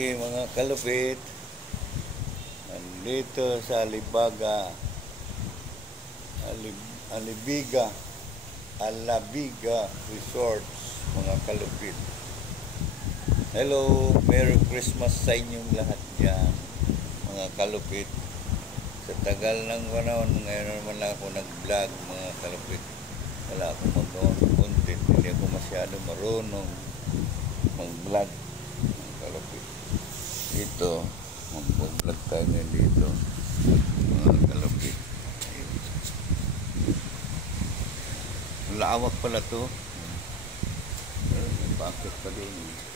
Okay, mga kalupit, nandito sa Alibiga Resorts, mga kalupit. Hello, Merry Christmas sa inyong lahat dyan, mga kalupit. Sa tagal ng panahon, ngayon naman lang ako nag-vlog, mga kalupit. Wala akong magawa ng content, hindi ako masyado marunong mag-vlog, mga kalupit. Dito, mag-vlog tayo na dito, mga kalupit. Lawak pala to. Bakit pa din?